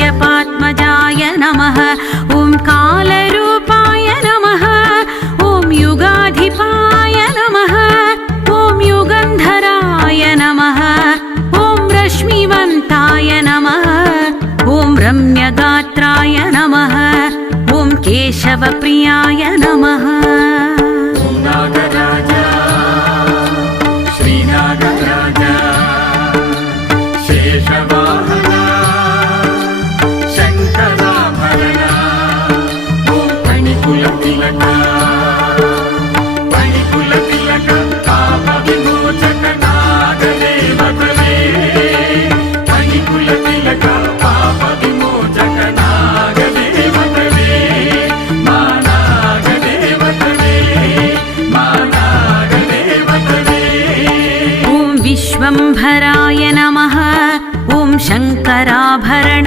कश्यपात्मजाय नमः। ॐ कालरूपाय नमः। ॐ युगाधिपाय नमः। ॐ युगन्धराय नमः। ॐ रश्मिवन्ताय नमः। ॐ रम्यगात्राय नमः। ॐ केशवप्रियाय नमः।